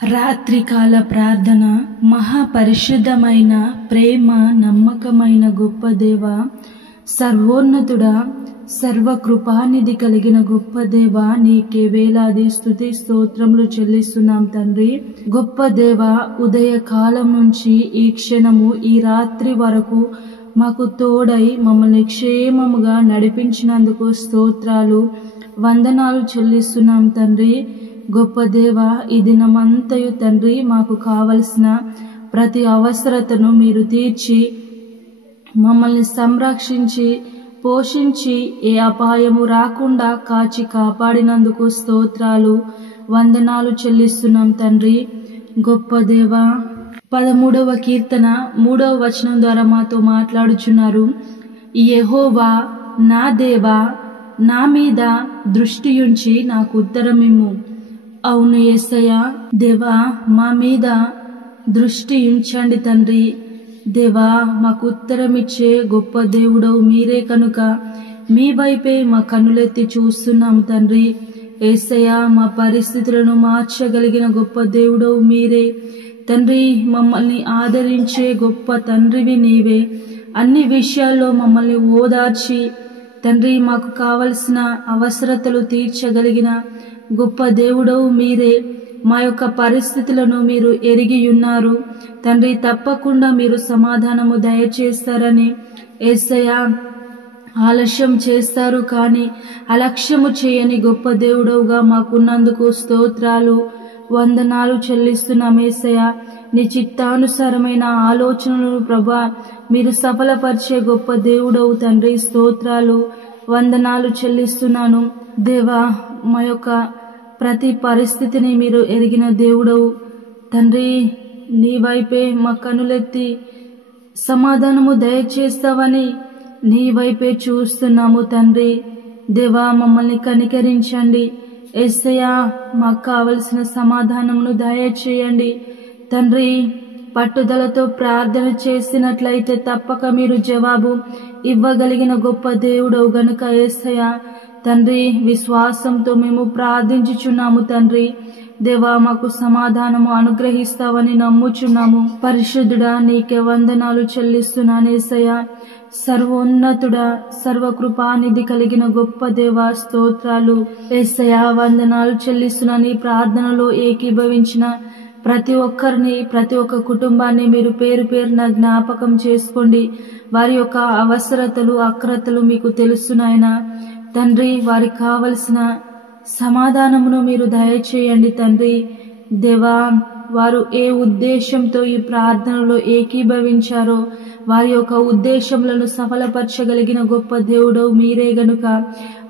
రాత్రికాల ప్రార్థన. మహాపరిశుద్ధమైన ప్రేమ నమ్మకమైన గొప్ప దేవ, సర్వోన్నతుడా, సర్వకృపానిధి కలిగిన గొప్ప దేవ, నీకే వేలాది స్తుతి స్తోత్రములు చెల్లిస్తున్నాం తండ్రి. గొప్ప దేవ, ఉదయ కాలం నుంచి ఈ క్షణము ఈ రాత్రి వరకు మాకు తోడై మమ్మల్ని క్షేమముగా నడిపించినందుకు స్తోత్రాలు, వందనాలు చెల్లిస్తున్నాం తండ్రి. గొప్ప దేవ, ఈ దినమంతయు తండ్రి మాకు కావలసిన ప్రతి అవసరతను మీరు తీర్చి మమ్మల్ని సంరక్షించి పోషించి ఏ అపాయము రాకుండా కాచి కాపాడినందుకు స్తోత్రాలు, వందనాలు చెల్లిస్తున్నాం తండ్రి. గొప్ప దేవ, 13వ కీర్తన 3వ వచనం ద్వారా మాతో మాట్లాడుచున్నారు. యెహోవా నా దేవా, నా మీద దృష్టియుంచి నాకు ఉత్తరమిమ్ము. అవును యేసయ్య, దేవా మా మీద దృష్టి ఉంచండి తండ్రి. దేవా, మాకు ఉత్తరమిచ్చే గొప్ప దేవుడవు మీరే కనుక మీ వైపే మా కన్నులెత్తి చూస్తున్నాము తండ్రి. యేసయ్య, మా పరిస్థితులను మార్చగలిగిన గొప్ప దేవుడవు మీరే తండ్రి. మమ్మల్ని ఆదరించే గొప్ప తండ్రివి నీవే. అన్ని విషయాల్లో మమ్మల్ని ఓదార్చి తండ్రి మాకు కావలసిన అవసరతలు తీర్చగలిగిన గొప్ప దేవుడవు మీరే. మా యొక్క పరిస్థితులను మీరు ఎరిగి ఉన్నారు తండ్రి. తప్పకుండా మీరు సమాధానము దయచేస్తారని యేసయ్య, ఆలస్యం చేస్తారు కానీ అలక్ష్యము చేయని గొప్ప దేవుడవుగా మాకున్నందుకు స్తోత్రాలు, వందనాలు చెల్లిస్తున్నాం యేసయ్య. నీ చిత్తానుసారమైన ఆలోచనలను ప్రభా మీరు సఫలపరిచే గొప్ప దేవుడవు తండ్రి. స్తోత్రాలు, వందనాలు చెల్లిస్తున్నాను దేవా. మా యొక్క ప్రతి పరిస్థితిని మీరు ఎరిగిన దేవుడవు తండ్రి. నీ వైపే మా కనులెత్తి సమాధానము దయచేస్తావని నీ వైపే చూస్తున్నాము తండ్రి. దేవా, మమ్మల్ని కనికరించండి యేసయ్య. మాకు కావలసిన సమాధానమును దయచేయండి తండ్రి. పట్టుదలతో ప్రార్థన చేసినట్లయితే తప్పక మీరు జవాబు ఇవ్వగలిగిన గొప్ప దేవుడవు గనుక యేసయ్య తండ్రి, విశ్వాసంతో మేము ప్రార్థించుచున్నాము తండ్రి. దేవా, మాకు సమాధానము అనుగ్రహిస్తావని నమ్ముచున్నాము. పరిశుద్ధుడా, నీకే వందనాలు చెల్లిస్తున్నాను యేసయ్య. సర్వోన్నతుడా, సర్వకృపానిధి కలిగిన గొప్ప దేవా, స్తోత్రాలు యేసయ్య, వందనాలు చెల్లిస్తున్నాను. ఈ ప్రార్థనలో ఏకీభవించిన ప్రతి ఒక్కరిని, ప్రతి ఒక్క కుటుంబాన్ని మీరు పేరు పేరున జ్ఞాపకం చేసుకోండి. వారి యొక్క అవసరతలు అక్రతలు మీకు తెలుసునాయనా తండ్రి. వారికి కావలసిన సమాధానమును మీరు దయచేయండి తండ్రి. దేవా, వారు ఏ ఉద్దేశంతో ఈ ప్రార్థనలో ఏకీభవించారో వారి యొక్క ఉద్దేశములను సఫలపరచగలిగిన గొప్ప దేవుడు మీరే గనుక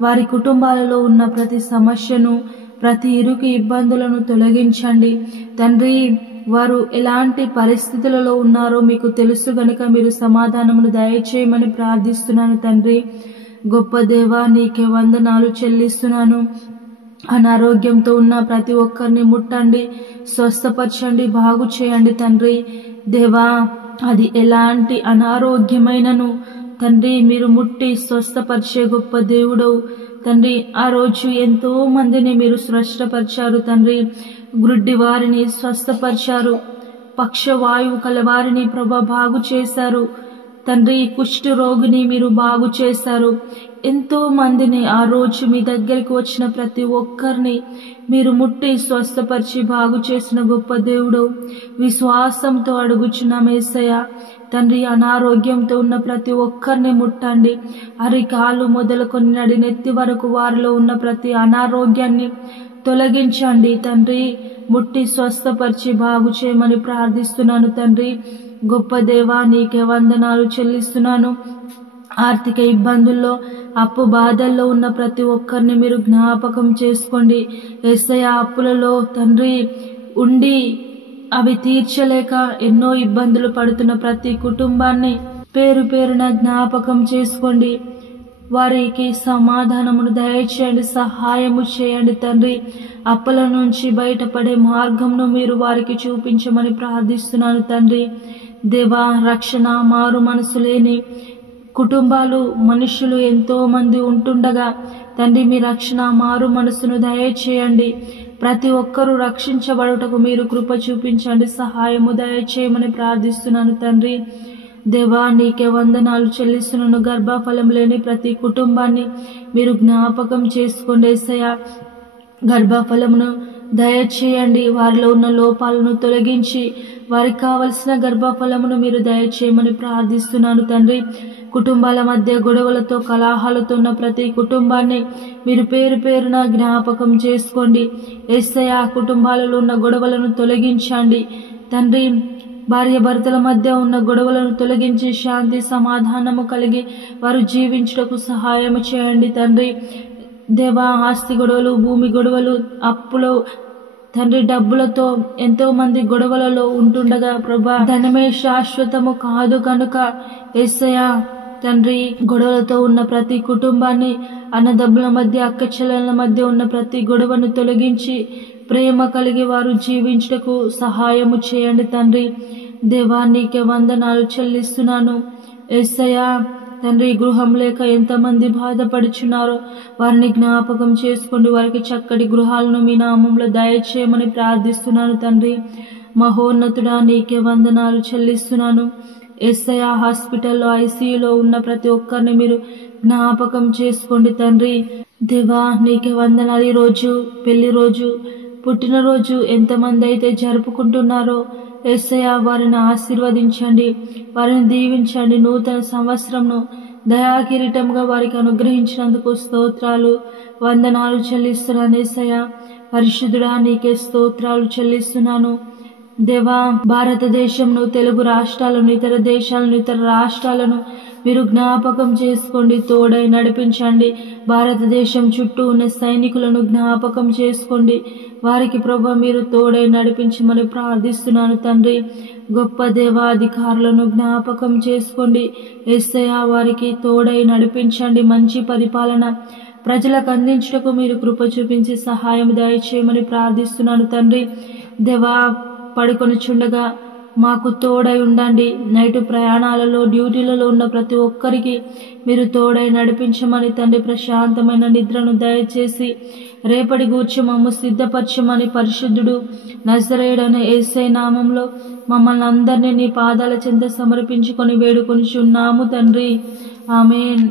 వారి కుటుంబాలలో ఉన్న ప్రతి సమస్యను, ప్రతి ఇరుకు ఇబ్బందులను తొలగించండి తండ్రి. వారు ఎలాంటి పరిస్థితులలో ఉన్నారో మీకు తెలుసు గనుక మీరు సమాధానమును దయచేయమని ప్రార్థిస్తున్నాను తండ్రి. గొప్ప దేవా, నీకే వందనాలు చెల్లిస్తున్నాను. అనారోగ్యంతో ఉన్న ప్రతి ఒక్కరిని ముట్టండి, స్వస్థపరచండి, బాగు చేయండి తండ్రి. దేవా, అది ఎలాంటి అనారోగ్యమైనను తండ్రి మీరు ముట్టి స్వస్థపరిచే గొప్ప దేవుడవు తండ్రి. ఆ రోజు ఎంతో మందిని మీరు స్వస్థపరిచారు తండ్రి. గ్రుడ్డి వారిని స్వస్థపరిచారు, పక్షవాయువు కలవారిని ప్రభా బాగు చేశారు తండ్రి. కుష్టు రోగిని మీరు బాగు చేశారు. ఎంతో మందిని ఆ రోజు మీ దగ్గరికి వచ్చిన ప్రతి ఒక్కరిని మీరు ముట్టి స్వస్థపరిచి బాగు చేసిన గొప్ప దేవుడు. విశ్వాసంతో అడుగుచున్నాం యేసయ్య తండ్రి. అనారోగ్యంతో ఉన్న ప్రతి ఒక్కరిని ముట్టండి. అరికాలు మొదలుకొని నడినెత్తి వరకు వారిలో ఉన్న ప్రతి అనారోగ్యాన్ని తొలగించండి తండ్రి. ముట్టి స్వస్థపరిచి బాగు చేయమని ప్రార్థిస్తున్నాను తండ్రి. గొప్ప దేవా, నీకే వందనాలు చెల్లిస్తున్నాను. ఆర్థిక ఇబ్బందుల్లో, అప్పు బాధల్లో ఉన్న ప్రతి ఒక్కరిని మీరు జ్ఞాపకం చేసుకోండి యేసయ్య. అప్పులలో తండ్రి ఉండి అవి తీర్చలేక ఎన్నో ఇబ్బందులు పడుతున్న ప్రతి కుటుంబాన్ని పేరు పేరున జ్ఞాపకం చేసుకోండి. వారికి సమాధానమును దయచేయండి, సహాయము చేయండి తండ్రి. అప్పుల నుంచి బయటపడే మార్గంను మీరు వారికి చూపించమని ప్రార్థిస్తున్నాను తండ్రి. దేవా, రక్షణ మారు మనసు లేని కుటుంబాలు, మనుషులు ఎంతో మంది ఉంటుండగా తండ్రి మీ రక్షణ మారు మనసును దయచేయండి. ప్రతి ఒక్కరూ రక్షించబడుటకు మీరు కృప చూపించండి, సహాయము దయచేయమని ప్రార్థిస్తున్నాను తండ్రి. దేవా నీకే వందనాలు చెల్లిస్తున్నాను. గర్భఫలం లేని ప్రతి కుటుంబాన్ని మీరు జ్ఞాపకం చేసుకోండి యేసయ్యా. గర్భఫలమును దయచేయండి, వారిలో ఉన్న లోపాలను తొలగించి వారికి కావలసిన గర్భఫలమును మీరు దయచేయమని ప్రార్థిస్తున్నాను తండ్రి. కుటుంబాల మధ్య గొడవలతో కలహాలతో ఉన్న ప్రతి కుటుంబాన్ని మీరు పేరు పేరున జ్ఞాపకం చేసుకోండి యేసయ్యా. కుటుంబాలలో ఉన్న గొడవలను తొలగించండి తండ్రి. భార్య భర్తల మధ్య ఉన్న గొడవలను తొలగించి శాంతి సమాధానము కలిగి వారు జీవించుటకు సహాయము చేయండి తండ్రి. దేవా ఆస్తి గొడవలు, భూమి గొడవలు, అప్పులు తండ్రి, డబ్బులతో ఎంతో మంది గొడవలలో ఉంటుండగా ప్రభా ధనమే శాశ్వతము కాదు కనుక యేసయ్యా తండ్రి గొడవలతో ఉన్న ప్రతి కుటుంబాన్ని, అన్నదమ్ముల మధ్య అక్క చెల్లెల మధ్య ఉన్న ప్రతి గొడవను తొలగించి ప్రేమ కలిగి వారు జీవించుటకు సహాయము చేయండి తండ్రి. దేవా నీకే వందనాలు చెల్లిస్తున్నాను యేసయ్యా. తండ్రి గృహం లేక ఎంతమంది బాధపడుచున్నారో వారిని జ్ఞాపకం చేసుకోండి. వారికి చక్కటి గృహాలను మీ నామంలో దయచేయమని ప్రార్థిస్తున్నాను తండ్రి. మహోన్నతుడా నీకే వందనాలు చెల్లిస్తున్నాను యేసయ్యా. హాస్పిటల్లో ఐసీయూలో ఉన్న ప్రతి ఒక్కరిని మీరు జ్ఞాపకం చేసుకోండి తండ్రి. దేవా నీకే వందనాలు. ఈ రోజు పెళ్లి రోజు, పుట్టినరోజు ఎంతమంది అయితే జరుపుకుంటున్నారో యేసయ్యా వారిని ఆశీర్వదించండి, వారిని దీవించండి. నూతన సంవత్సరంను దయాకిరీటంగా వారికి అనుగ్రహించినందుకు స్తోత్రాలు, వందనాలు చెల్లిస్తున్నాను యేసయ్యా. పరిశుద్ధుడా నీకే స్తోత్రాలు చెల్లిస్తున్నాను దేవా. భారతదేశంను, తెలుగు రాష్ట్రాలను, ఇతర దేశాలను, ఇతర రాష్ట్రాలను మీరు జ్ఞాపకం చేసుకోండి, తోడై నడిపించండి. భారతదేశం చుట్టూ ఉన్న సైనికులను జ్ఞాపకం చేసుకోండి, వారికి ప్రభు మీరు తోడై నడిపించమని ప్రార్థిస్తున్నాను తండ్రి. గొప్ప దేవాధికారులను జ్ఞాపకం చేసుకోండి యేసయ్యా, వారికి తోడై నడిపించండి. మంచి పరిపాలన ప్రజలకు అందించుటకు మీరు కృప చూపించి సహాయం దయచేయమని ప్రార్థిస్తున్నాను తండ్రి. దేవా పడుకొని చుండగా మాకు తోడై ఉండండి. నైటు ప్రయాణాలలో, డ్యూటీలలో ఉన్న ప్రతి ఒక్కరికి మీరు తోడై నడిపించమని తండ్రి. ప్రశాంతమైన నిద్రను దయచేసి రేపటి గూర్చి మమ్ము సిద్ధపరచమని పరిశుద్ధుడు నజరేయుడైన యేసయ్య నామంలో మమ్మల్ని అందరినీ నీ పాదాల చెంత సమర్పించుకొని వేడుకొనిచున్నాము తండ్రి. ఆమేన్.